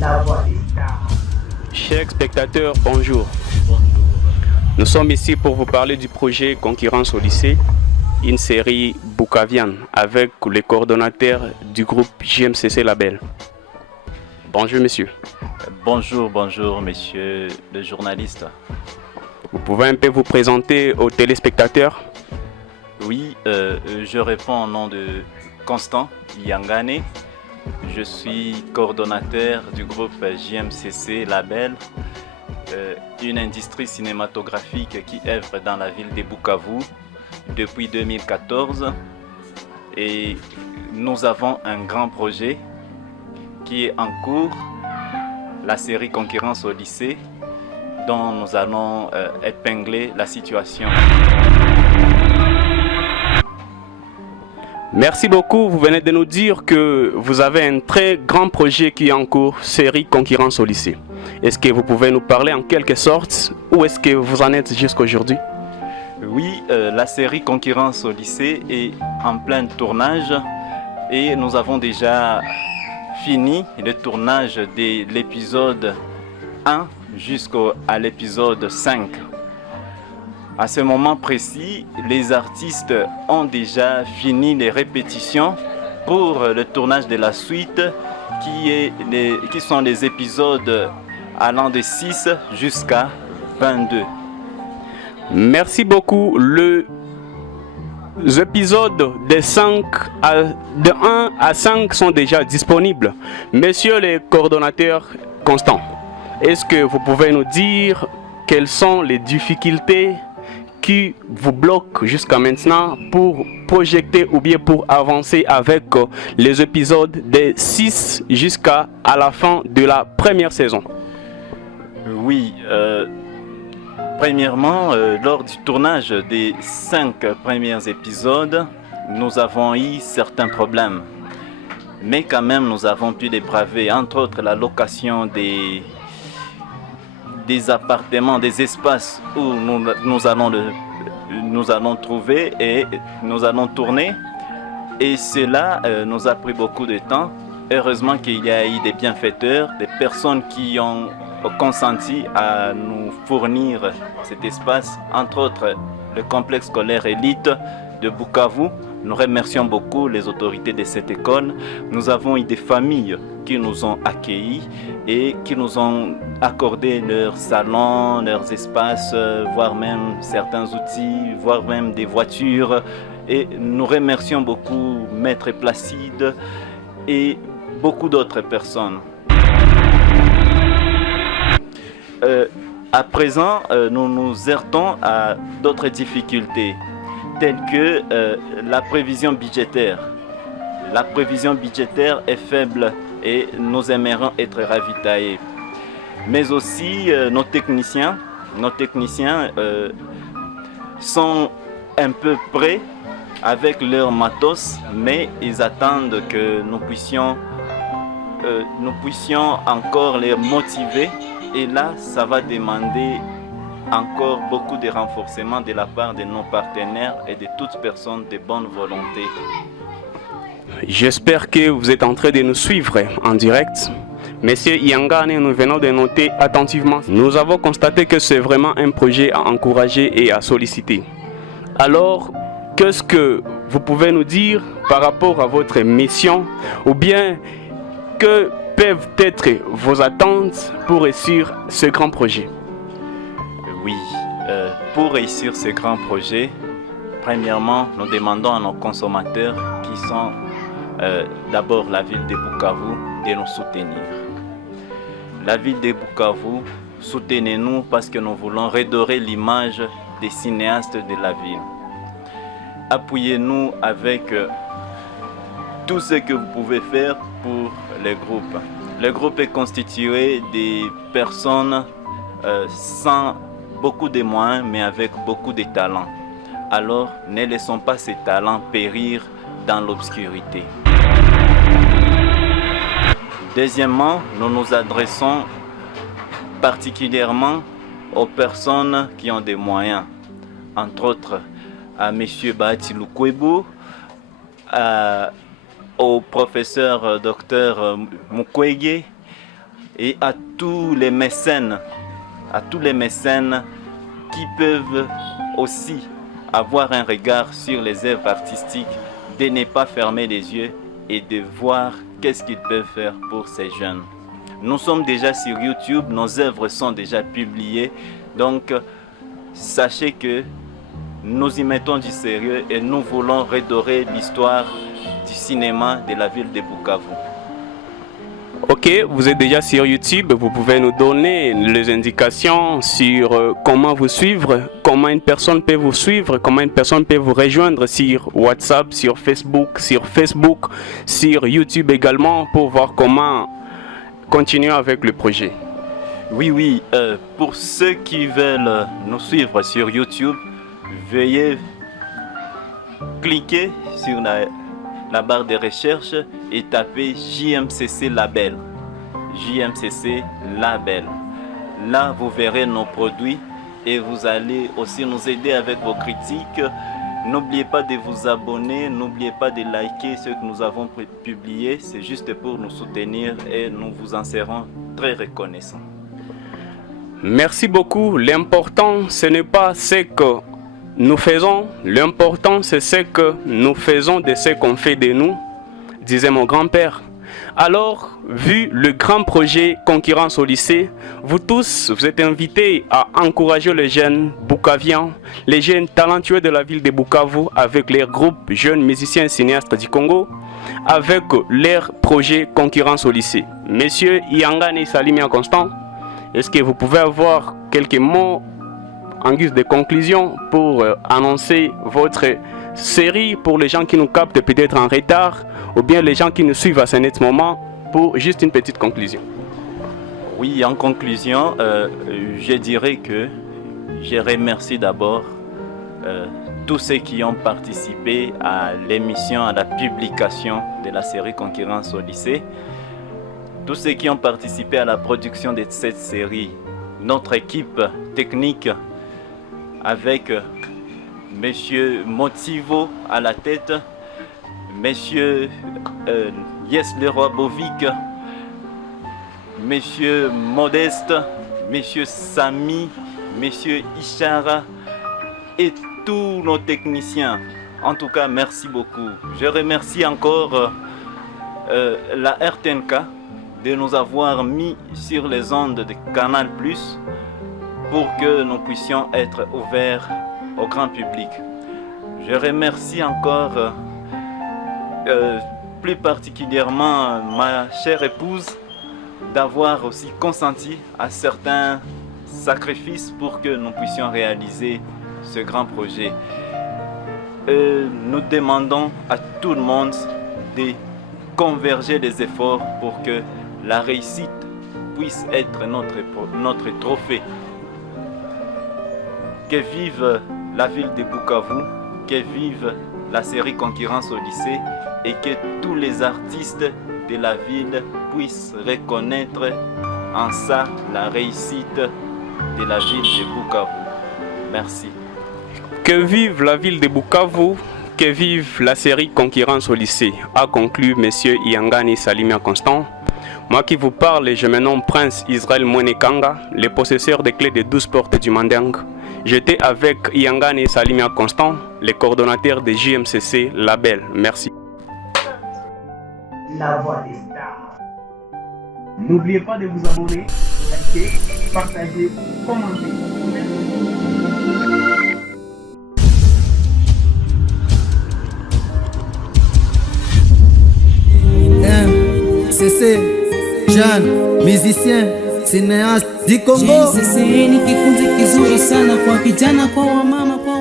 la voix des stars. Chers spectateurs, bonjour. Nous sommes ici pour vous parler du projet Concurrence au lycée, une série bukavienne avec les coordonnateurs du groupe JMCC Label. Bonjour monsieur. Bonjour monsieur le journaliste. Vous pouvez un peu vous présenter aux téléspectateurs? Oui, je réponds au nom de Constant Yangane. Je suis coordonnateur du groupe JMCC Label, une industrie cinématographique qui œuvre dans la ville de Bukavu depuis 2014. Et nous avons un grand projet qui est en cours, la série Concurrence au lycée, dont nous allons épingler la situation. Merci beaucoup. Vous venez de nous dire que vous avez un très grand projet qui est en cours, série Concurrence au lycée. Est-ce que vous pouvez nous parler en quelque sorte où est-ce que vous en êtes jusqu'aujourd'hui? Oui, la série Concurrence au lycée est en plein tournage et nous avons déjà fini le tournage de l'épisode 1 jusqu'à l'épisode 5. À ce moment précis, les artistes ont déjà fini les répétitions pour le tournage de la suite qui sont les épisodes allant de 6 jusqu'à 22. Merci beaucoup. Les épisodes de 1 à 5 sont déjà disponibles. Messieurs les coordonnateurs constants, est-ce que vous pouvez nous dire quelles sont les difficultés qui vous bloquent jusqu'à maintenant pour projeter ou bien pour avancer avec les épisodes de 6 jusqu'à la fin de la première saison? Oui, premièrement, lors du tournage des 5 premiers épisodes, nous avons eu certains problèmes. Mais quand même, nous avons pu les braver, entre autres la location des appartements, des espaces où nous allons trouver et nous allons tourner. Et cela nous a pris beaucoup de temps. Heureusement qu'il y a eu des bienfaiteurs, des personnes qui ont consenti à nous fournir cet espace, entre autres le complexe scolaire élite de Bukavu. Nous remercions beaucoup les autorités de cette école. Nous avons eu des familles qui nous ont accueillis et qui nous ont accordé leurs salons, leurs espaces, voire même certains outils, voire même des voitures. Et nous remercions beaucoup Maître Placide et beaucoup d'autres personnes. À présent, nous nous heurtons à d'autres difficultés, telles que la prévision budgétaire. La prévision budgétaire est faible et nous aimerions être ravitaillés. Mais aussi, nos techniciens sont un peu prêts avec leur matos, mais ils attendent que nous puissions encore les motiver. Et là, ça va demander encore beaucoup de renforcement de la part de nos partenaires et de toutes personnes de bonne volonté. J'espère que vous êtes en train de nous suivre en direct. Monsieur Yangane, nous venons de noter attentivement. Nous avons constaté que c'est vraiment un projet à encourager et à solliciter. Alors, qu'est-ce que vous pouvez nous dire par rapport à votre mission ou bien que peuvent être vos attentes pour réussir ce grand projet? Oui, pour réussir ce grand projet, premièrement, nous demandons à nos consommateurs qui sont d'abord la ville de Bukavu de nous soutenir. La ville de Bukavu, soutenez-nous parce que nous voulons redorer l'image des cinéastes de la ville. Appuyez-nous avec tout ce que vous pouvez faire pour le groupe. Le groupe est constitué de personnes sans beaucoup de moyens, mais avec beaucoup de talents. Alors, ne laissons pas ces talents périr dans l'obscurité. Deuxièmement, nous nous adressons particulièrement aux personnes qui ont des moyens, entre autres à M. Bahati Lukwebo, au professeur Dr Mukwege et à tous les mécènes qui peuvent aussi avoir un regard sur les œuvres artistiques, de ne pas fermer les yeux et de voir qu'est-ce qu'ils peuvent faire pour ces jeunes. Nous sommes déjà sur YouTube, nos œuvres sont déjà publiées, donc sachez que nous y mettons du sérieux et nous voulons redorer l'histoire du cinéma de la ville de Bukavu. Ok, vous êtes déjà sur YouTube, vous pouvez nous donner les indications sur comment vous suivre, comment une personne peut vous suivre, comment une personne peut vous rejoindre sur WhatsApp, sur Facebook, sur YouTube également, pour voir comment continuer avec le projet. Oui, pour ceux qui veulent nous suivre sur YouTube, veuillez cliquer sur la barre de recherche et tapez JMCC Label. JMCC Label. Là, vous verrez nos produits et vous allez aussi nous aider avec vos critiques. N'oubliez pas de vous abonner, n'oubliez pas de liker ce que nous avons publié. C'est juste pour nous soutenir et nous vous en serons très reconnaissants. Merci beaucoup. L'important, ce n'est pas ce que nous faisons, l'important c'est ce que nous faisons de ce qu'on fait de nous, disait mon grand-père. Alors, vu le grand projet Concurrence au lycée, vous tous, vous êtes invités à encourager les jeunes bukaviens, les jeunes talentueux de la ville de Bukavu avec leur groupe Jeunes Musiciens et Cinéastes du Congo, avec leur projet Concurrence au lycée. Monsieur Iyangani Salimia Constant, est-ce que vous pouvez avoir quelques mots en guise de conclusion pour annoncer votre série pour les gens qui nous captent peut-être en retard ou bien les gens qui nous suivent à ce net moment, pour juste une petite conclusion? Oui, en conclusion, je dirais que je remercie d'abord tous ceux qui ont participé à l'émission, à la publication de la série Concurrence au lycée, tous ceux qui ont participé à la production de cette série, notre équipe technique avec Monsieur Motivo à la tête, Monsieur Yes Leroy Bovic, Monsieur Modeste, Monsieur Samy, Monsieur Ishara et tous nos techniciens. En tout cas, merci beaucoup. Je remercie encore la RTNK de nous avoir mis sur les ondes de Canal+, pour que nous puissions être ouverts au grand public. Je remercie encore plus particulièrement ma chère épouse d'avoir aussi consenti à certains sacrifices pour que nous puissions réaliser ce grand projet. Nous demandons à tout le monde de converger les efforts pour que la réussite puisse être notre trophée. Que vive la ville de Bukavu, que vive la série Concurrence au lycée et que tous les artistes de la ville puissent reconnaître en ça la réussite de la ville de Bukavu. Merci. Que vive la ville de Bukavu, que vive la série Concurrence au lycée, a conclu M. Iyangani Salimia Constant. Moi qui vous parle, je me nomme Prince Israël Mwenekanga, le possesseur des clés des 12 portes du Manding. J'étais avec Iyangani Salimia Constant, le coordonnateur de JMCC Label. Merci. La voix des stars. N'oubliez pas de vous abonner, liker, partager, commenter. JMCC, jeune musicien, cinéaste du Congo. JMCC ni kikundi kizuri sana kwa vijana, kwa wamama, kwa